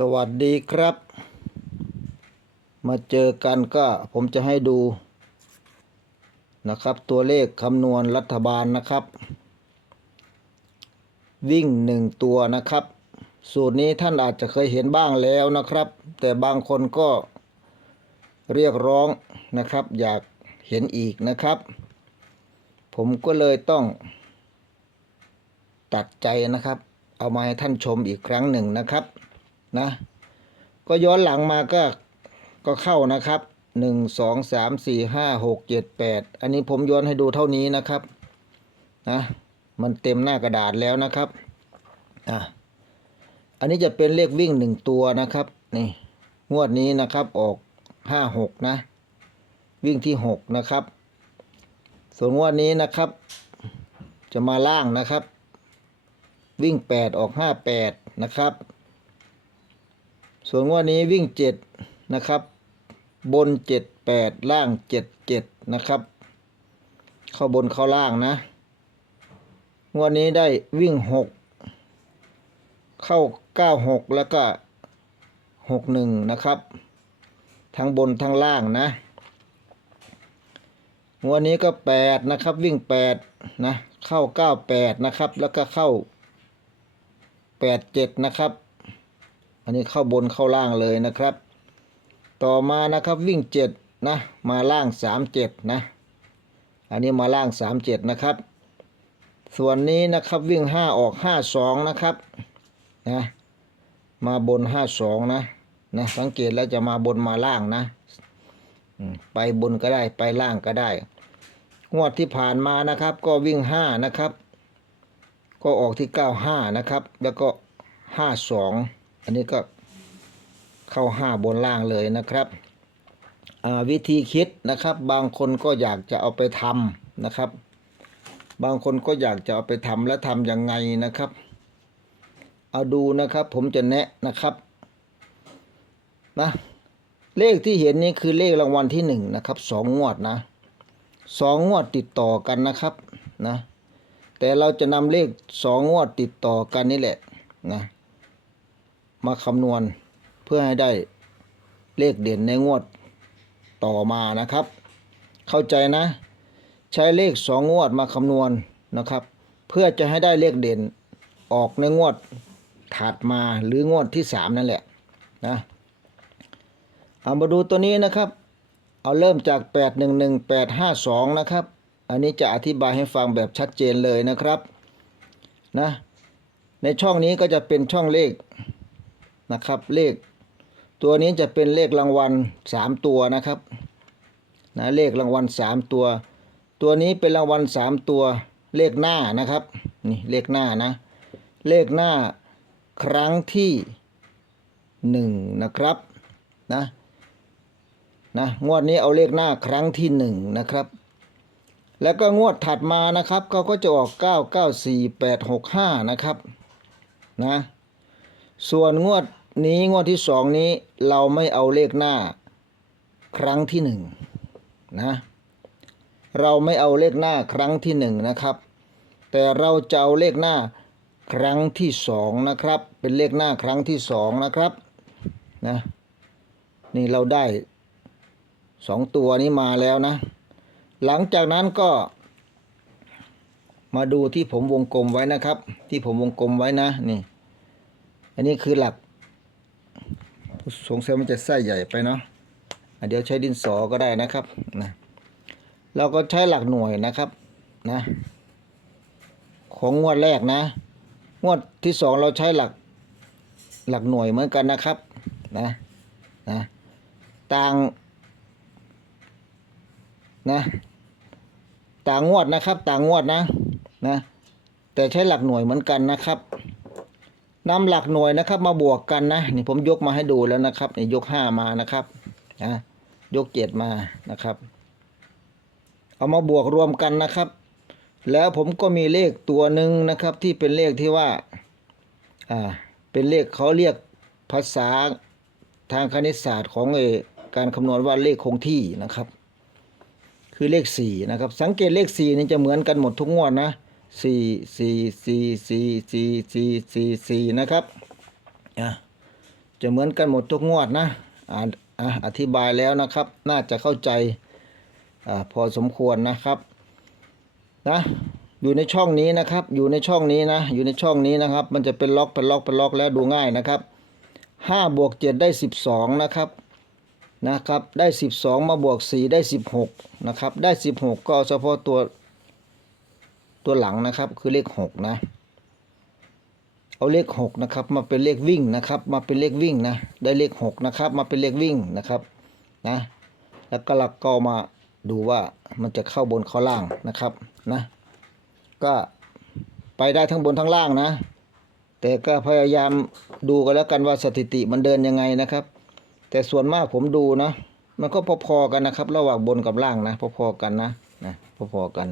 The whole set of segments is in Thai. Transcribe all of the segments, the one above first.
สวัสดีครับ มาเจอกันก็ผมจะให้ดูนะครับ ตัวเลขคำนวณรัฐบาลนะครับ วิ่งหนึ่งตัวนะครับ สูตรนี้ท่านอาจจะเคยเห็นบ้างแล้วนะครับ แต่บางคนก็เรียกร้องนะครับ อยากเห็นอีกนะครับ ผมก็เลยต้องตัดใจนะครับ เอามาให้ท่านชมอีกครั้งหนึ่งนะครับ นะ ก็ย้อนหลังมาก็ก็เข้านะครับหนึ่งสองสามสี่ห้าหกเจ็ดแปดอันนี้ผมย้อนให้ดูเท่านี้นะครับนะมันเต็มหน้ากระดาษแล้วนะครับอะอันนี้จะเป็นเลขวิ่งหนึ่งตัวนะครับนี่งวดนี้นะครับออกห้าหกนะ วิ่งที่หกนะครับ ส่วนงวดนี้นะครับ จะมาล่างนะครับ วิ่งแปดออกห้าแปดนะครับ ส่วนงวดนี้วิ่งเจ็ดนะครับ บนเจ็ดแปดล่างเจ็ดเจ็ดนะครับ เข้าบนเข้าล่างนะ งวดนี้ได้วิ่งหกเข้าเก้าหกแล้วก็หกหนึ่งนะครับ ทั้งบนทั้งล่างนะงวดนี้ก็แปดนะครับวิ่งแปดนะเข้าเก้าแปดนะครับ แล้วก็เข้าแปดเจ็ดนะครับ อันนี้เข้าบนเข้าล่างเลยนะครับ ต่อมานะครับวิ่งเจ็ดนะมาล่างสามเจ็ดนะ อันนี้มาล่างสามเจ็ดนะครับ ส่วนนี้นะครับวิ่งห้าออกห้าสองนะครับนะมาบนห้าสองนะนะสังเกตแล้วจะมาบนมาล่างนะไปบนก็ได้ไปล่างก็ได้ งวดที่ผ่านมานะครับก็วิ่งห้านะครับ ก็ออกที่เก้าห้านะครับ แล้วก็ห้าสอง อันนี้ก็เข้าห้าบนล่างเลยนะครับวิธีคิดนะครับ บางคนก็อยากจะเอาไปทำนะครับ บางคนก็อยากจะเอาไปทำแล้วทำยังไงนะครับ เอาดูนะครับผมจะแนะนะครับนะเลขที่เห็นนี้คือเลขรางวัลที่หนึ่งนะครับสองงวดนะสองงวดติดต่อกันนะครับนะแต่เราจะนำเลขสองงวดติดต่อกันนี่แหละนะ มาคำนวณเพื่อให้ได้เลขเด่นในงวดต่อมานะครับ เข้าใจนะ ใช้เลขสองงวดมาคำนวณนะครับ เพื่อจะให้ได้เลขเด่นออกในงวดถัดมาหรืองวดที่สามนั่นแหละนะเอามาดูตัวนี้นะครับ เอาเริ่มจาก 8 1 1 8 5 2 นะครับ อันนี้จะอธิบายให้ฟังแบบชัดเจนเลยนะครับนะในช่องนี้ก็จะเป็นช่องเลข นะครับ เลข ตัวนี้จะเป็นเลขรางวัล 3 ตัวนะครับนะเลขรางวัล 3 ตัว ตัวนี้เป็นรางวัล 3 ตัว เลขหน้านะครับนี่เลขหน้านะ เลขหน้าครั้งที่ 1 นะครับนะนะงวดนี้เอาเลขหน้าครั้งที่หนึ่งนะครับแล้วก็งวดถัดมานะครับเขาก็จะออก 9 9 4 8 6 5 นะครับ นะ ส่วนงวดนี้งวดที่สองนี้เราไม่เอาเลขหน้า ครั้งที่หนึ่งนะ เราไม่เอาเลขหน้าครั้งที่หนึ่งนะครับ แต่เราจะเอาเลขหน้าครั้งที่สองนะครับ เป็นเลขหน้าครั้งที่สองนะครับนะนี่เราได้สองตัวนี้มาแล้วนะ หลังจากนั้นก็ มาดูที่ผมวงกลมไว้นะครับ ที่ผมวงกลมไว้นะนี่ อันนี้คือหลัก สงสัยมันจะไส้ใหญ่ไปเนาะะเดี๋ยวใช้ดินสอก็ได้นะครับนะเราก็ใช้หลักหน่วยนะครับนะของงวดแรกนะ งวดที่สองเราใช้หลักหลักหน่วยเหมือนกันนะครับนะนะต่างนะต่างงวดนะครับ ต่างงวดนะนะแต่ใช้หลักหน่วยเหมือนกันนะครับ นำหลักหน่วยนะครับ มาบวกกันนะนี่ผมยกมาให้ดูแล้วนะครับนี่ยกห้ามานะครับนะยกเจ็ดมานะครับ เอามาบวกรวมกันนะครับ แล้วผมก็มีเลขตัวหนึ่งนะครับ ที่เป็นเลขที่ว่าอ่าเป็นเลขเขาเรียกภาษาทางคณิตศาสตร์ของเอการคำนวณว่าเลขคงที่นะครับ คือเลขสี่นะครับ สังเกตเลขสี่นี่จะเหมือนกันหมดทุกงวดนะ สี่สี่สี่สี่สี่สี่สี่สี่นะครับอะจะเหมือนกันหมดทุกงวดนะอะอธิบายแล้วนะครับ น่าจะเข้าใจอาพอสมควรนะครับนะอยู่ในช่องนี้นะครับ อยู่ในช่องนี้นะ อยู่ในช่องนี้นะครับ มันจะเป็นล็อกเป็นล็อกเป็นล็อกแล้วดูง่ายนะครับห้าบวกเจ็ดได้สิบสองนะครับนะครับ ได้สิบสองมาบวกสี่ได้สิบหกนะครับ ได้สิบหกก็เฉพาะตัว ตัวหลังนะครับคือเลขหกนะ เอาเลขหกนะครับมาเป็นเลขวิ่งนะครับ มาเป็นเลขวิ่งนะ ได้เลขหกนะครับ มาเป็นเลขวิ่งนะครับนะ แล้วก็หลักก็มาดูว่ามันจะเข้าบนเข้าล่างนะครับนะ ก็ไปได้ทั้งบนทั้งล่างนะ แต่ก็พยายามดูกันแล้วกันว่าสถิติมันเดินยังไงนะครับ แต่ส่วนมากผมดูนะ มันก็พอๆกันนะครับ ระหว่างบนกับล่างนะ พอๆกันนะนะพอๆกัน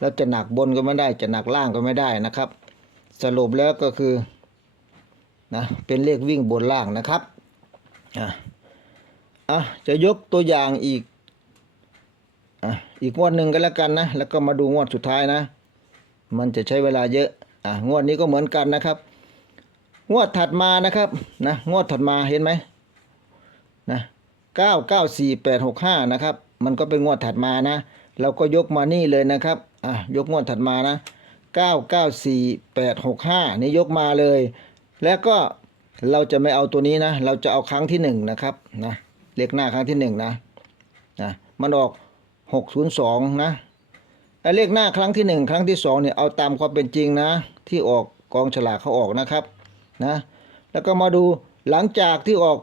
แล้วจะหนักบนก็ไม่ได้ จะหนักล่างก็ไม่ได้นะครับ สรุปแล้วก็คือนะเป็นเลขวิ่งบนล่างนะครับอะอะจะยกตัวอย่างอีกอะอีกงวดหนึ่งกันแล้วกันนะ แล้วก็มาดูงวดสุดท้ายนะ มันจะใช้เวลาเยอะอะงวดนี้ก็เหมือนกันนะครับ งวดถัดมานะครับนะงวดถัดมาเห็นไหมนะเก้าเก้าสี่แปดหกห้านะครับ มันก็เป็นงวดถัดมานะ เราก็ยกมานี่เลยนะครับ อะยกงวดถัดมานะ 9 9 4 8 6 5 นี่ยกมาเลย แล้วก็เราจะไม่เอาตัวนี้นะ เราจะเอาครั้งที่ 1 นะครับนะเลขหน้าครั้งที่ 1 นะนะมันออก 602 นะไอ้เลขหน้าครั้งที่ 1 ครั้งที่2เนี่ยเอาตามความเป็นจริงนะ ที่ออกกองฉลากเขาออกนะครับนะแล้วก็มาดูหลังจากที่ออก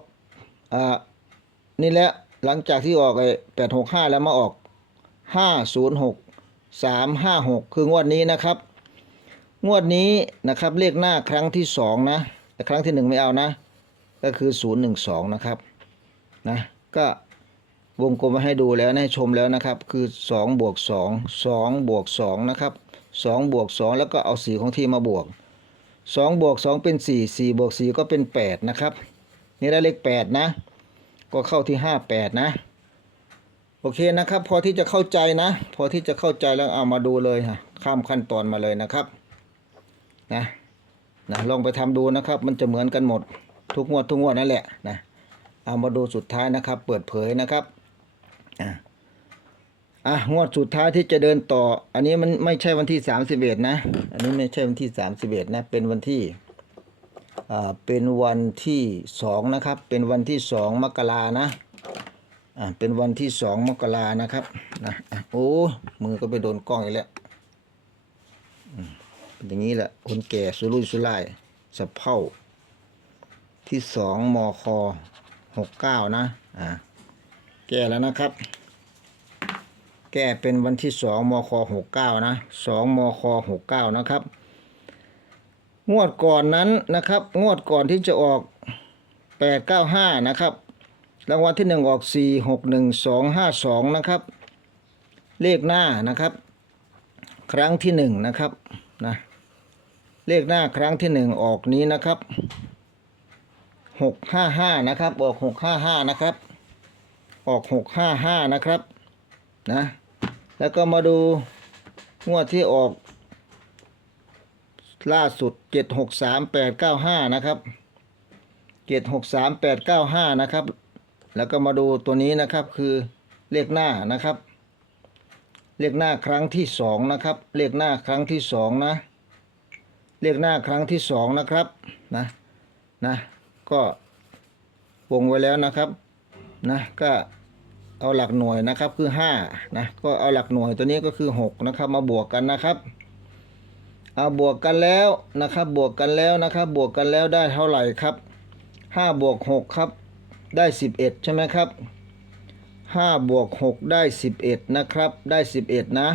อ่านี่แหละหลังจากที่ออกไอ้865 แล้วมาออก 506 356คืองวดนี้นะครับ งวดนี้นะครับเลขหน้าครั้งที่สองนะแต่ครั้งที่หนึ่งไม่เอานะ ก็คือศูนย์หนึ่งสองนะครับนะก็วงกลมมาให้ดูแล้วให้ชมแล้วนะครับ คือสองบวกสองสองบวกสองนะครับสองบวกสองแล้วก็เอาสีของที่มาบวกสองบวกสองเป็นสี่สี่บวกสี่ก็เป็นแปดนะครับ นี่ได้เลขแปดนะ ก็เข้าที่ห้าแปดนะ โอเคนะครับ พอที่จะเข้าใจนะ พอที่จะเข้าใจแล้วเอามาดูเลยฮะข้ามขั้นตอนมาเลยนะครับนะนะลองไปทำดูนะครับ มันจะเหมือนกันหมดทุกงวดทุกงวดนั่นแหละนะเอามาดูสุดท้ายนะครับ เปิดเผยนะครับอะอะงวดสุดท้ายที่จะเดินต่อ อันนี้มันไม่ใช่วันที่สามสิบเอ็ดนะ อันนี้ไม่ใช่วันที่สามสิบเอ็ดนะ เป็นวันที่อ่าเป็นวันที่สองนะครับ เป็นวันที่สองมกรานะ อ่าเป็นวันที่สองมกรานะครับนะโอ้มือก็ไปโดนกล้องอีกแล้วอืมเป็นอย่างนี้แหละคนแก่สุรุ่ยสุร่ายสะเพ่าที่สองมคหกเก้านะอ่าแก้แล้วนะครับ แก้เป็นวันที่สองมคหกเก้านะสองมคหกเก้านะครับ งวดก่อนนั้นนะครับ งวดก่อนที่จะออกแปดเก้าห้านะครับ รางวัลที่หนึ่งออกสี่หกหนึ่งสองห้าสองนะครับ เลขหน้านะครับ ครั้งที่หนึ่งนะครับนะเลขหน้าครั้งที่หนึ่งออกนี้นะครับหกห้าห้านะครับ ออกหกห้าห้านะครับ ออกหกห้าห้านะครับนะแล้วก็มาดูงวดที่ออก ล่าสุดเจ็ดหกสามแปดเก้าห้านะครับเจ็ดหกสามแปดเก้าห้านะครับ แล้วก็มาดูตัวนี้นะครับคือเลขหน้านะครับ เลขหน้าครั้งที่สองนะครับ เลขหน้าครั้งที่สองนะ เลขหน้าครั้งที่สองนะครับนะนะก็วงไว้แล้วนะครับนะก็เอาหลักหน่วยนะครับคือห้านะก็เอาหลักหน่วยตัวนี้ก็คือหกนะครับมาบวกกันนะครับเอาบวกกันแล้วนะครับบวกกันแล้วนะครับบวกกันแล้วได้เท่าไหร่ครับห้าบวกหกครับ ได้สิบเอ็ดใช่ไหมครับห้าบวกหกได้สิบเอ็ดนะครับ ได้สิบเอ็ดนะ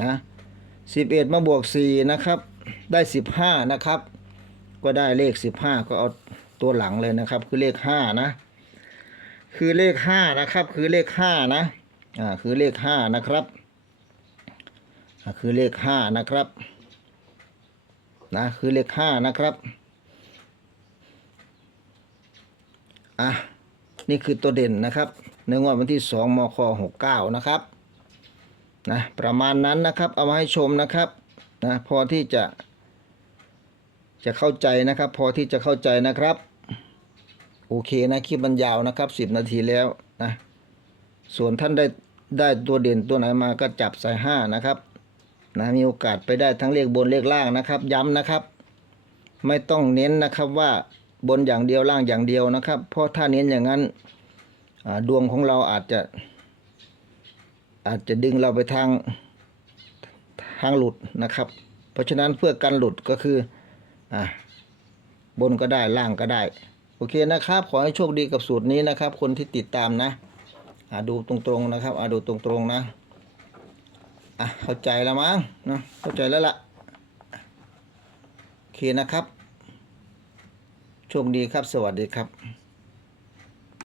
นะสิบเอ็ดมาบวกสี่นะครับ ได้สิบห้านะครับ ก็ได้เลขสิบห้าก็เอาตัวหลังเลยนะครับ คือเลขห้านะ คือเลขห้านะครับ คือเลขห้านะ อ่า คือเลขห้านะครับ อ่า คือเลขห้านะครับ นะ คือเลขห้านะครับ อะ นี่คือตัวเด่นนะครับในงวดวันที่สองมคหกเก้านะครับนะประมาณนั้นนะครับเอามาให้ชมนะครับนะพอที่จะจะเข้าใจนะครับ พอที่จะเข้าใจนะครับ โอเคนะคลิปมันยาวนะครับสิบนาทีแล้วนะส่วนท่านได้ได้ตัวเด่นตัวไหนมาก็จับใส่ห้านะครับนะมีโอกาสไปได้ทั้งเลขบนเลขล่างนะครับ ย้ำนะครับ ไม่ต้องเน้นนะครับว่า บนอย่างเดียวล่างอย่างเดียวนะครับ เพราะถ้าเน้นอย่างนั้นดวงของเราอาจจะอาจจะดึงเราไปทางทางหลุดนะครับ เพราะฉะนั้นเพื่อกันหลุดก็คืออ่าบนก็ได้ล่างก็ได้ โอเคนะครับ ขอให้โชคดีกับสูตรนี้นะครับ คนที่ติดตามนะอ่าดูตรงๆนะครับอ่าดูตรงๆนะอะเข้าใจแล้วมั้งนะเข้าใจแล้วล่ะโอเคนะครับ โชคดีครับ สวัสดีครับ